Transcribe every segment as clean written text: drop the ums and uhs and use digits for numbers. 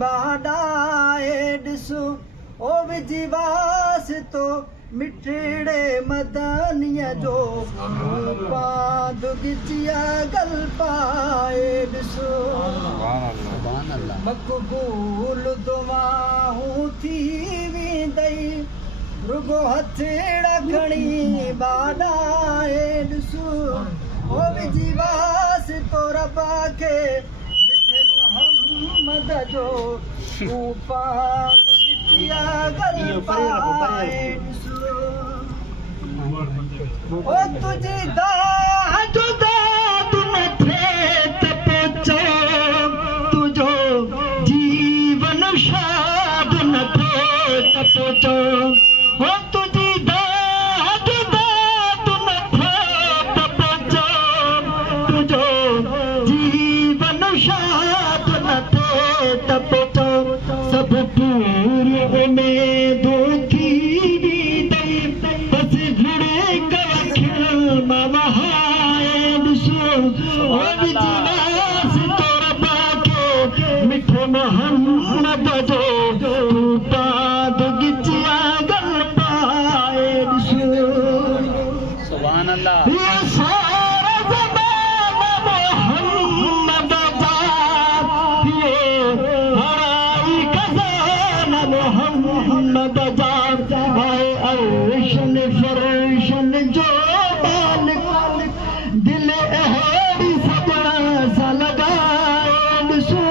बाडाए ॾिसो ओ विजीवास तो मिठड़े मदानिया जो पाद गिचिया गल पाए ॾिसो मक़बूल दुआऊं थी वेंदई रुगो हथेड़ा खणी बाडाए ॾिसो ओ विजीवास तो रबा के मिठे मोहम्मद जो पाद गिचिया गल पाए ॾिसो ओ तुझी दाह जुदा तुम थे तपचो तुझो जीवन शाद न थे तपचो ओ तुझी दाह जुदा तुम थे तपचो तुझो जीवन शाद न थे तपचो सब पूरे में दुखी मिठे मोहम्मद जो पाद गिचिया गल पाए सुभान अल्लाह ये सारा ज़माना मोहम्मद जा ये हराई खजाना मोहम्मद जा आए अर्शन फरशन जो मालिक दिल अहड़ी सजना सा लगाए ॾिसो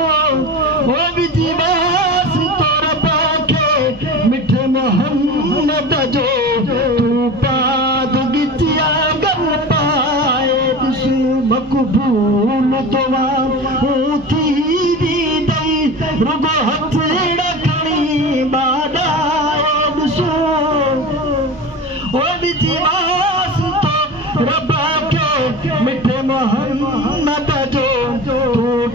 ओ विजीवास तोर पाखे मिठे मोहम्मद जो तू पाद गिचिया गल पाए ॾिसो मक़बूल दुआऊं थी वेंदई रुगो हथेड़ा खणी बाडाए ॾिसो ओ विजीवास तो रबा के मिठे मोहम्मद जो तू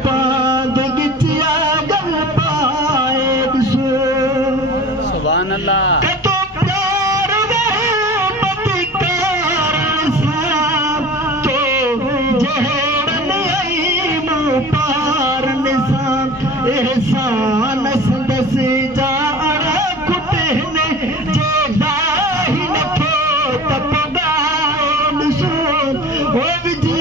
पाद गिचिया गल पाए ॾिसो सुभान अल्लाह कतो प्यार मोहब्बत कारण सां तो जहरन आई मूं पार निसां एहसान संदस जा अड़ा कुटने जे दाही नथो तपगाए ॾिसो ओ विजी